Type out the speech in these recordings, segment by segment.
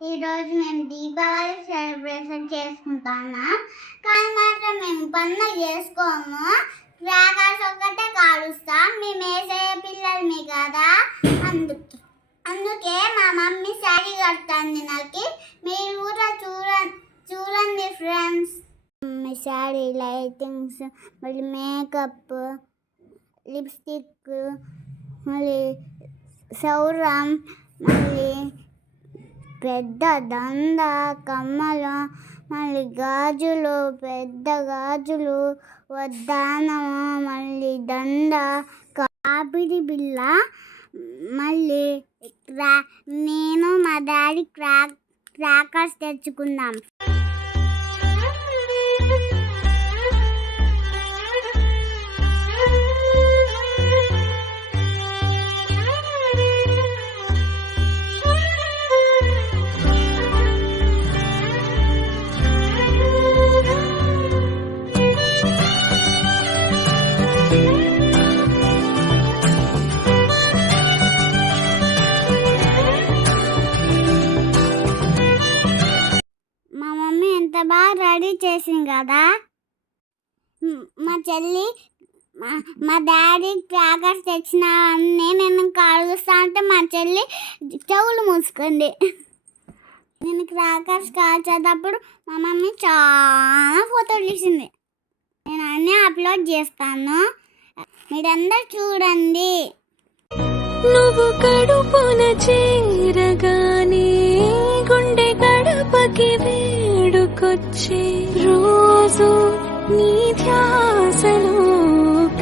ఈరోజు మేము దీపావళి సెలబ్రేషన్ చేసుకుంటాము కానీ మాత్రం మేము పనులు చేసుకోము. క్రాకర్స్ ఒక్కటే కాలుస్తాం. మేము వేసే పిల్లలమే కదా. అందుకే అందుకే మా మమ్మీ శారీ కడుతుంది నాకు. మీరు కూడా చూడ చూడండి ఫ్రెండ్స్ మీ శారీ లైటింగ్స్ మళ్ళీ మేకప్ లిప్స్టిక్ మళ్ళీ సౌరం మళ్ళీ పెద్ద దండ కమ్మలు మళ్ళీ గాజులు పెద్ద గాజులు వడ్డానము మళ్ళీ దండ కాపిడి బిల్ల మళ్ళీ క్రా నేను మా డాడీ క్రాక్ క్రాకర్స్ తెచ్చుకుందాం. చేసింది కదా? మా చెల్లి మా- డాడీ క్రాకర్స్ తెచ్చిన నేను కాలుస్తా అంటే మా చెల్లి చెవులు మూసుకుంది. నేను క్రాకర్స్ కాల్చేటప్పుడు మా మమ్మీ చాలా ఫోటోలు తీసింది. నేను అన్నీ అప్లోడ్ చేస్తాను. మీరందరూ చూడండి. నువ్వు కడుపున చేరగానే గుండె గడపకి వేడుకొచ్చే నీ ధ్యాసలో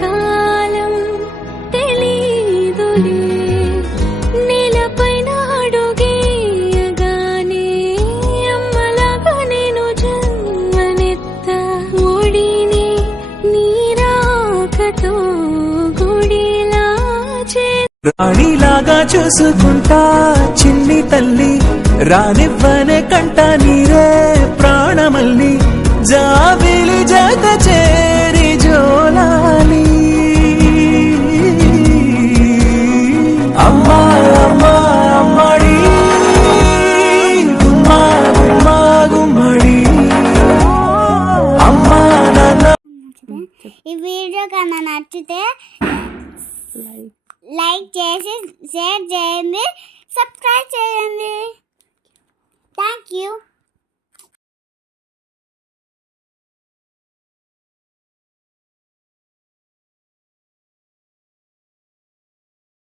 కాలం తెలీదులే నేలపైన అడుగేయగానే అమ్మలాగా నేను జన్మనెత్త. ఒడిని నీరాకతో గుడిలా చే రాణిలాగా చూసుకుంటా చిన్ని తల్లి రానివ్వనే కంట నచ్చితే లైక్ చేసి షేర్ చేయండి సబ్స్క్రైబ్ చేయండి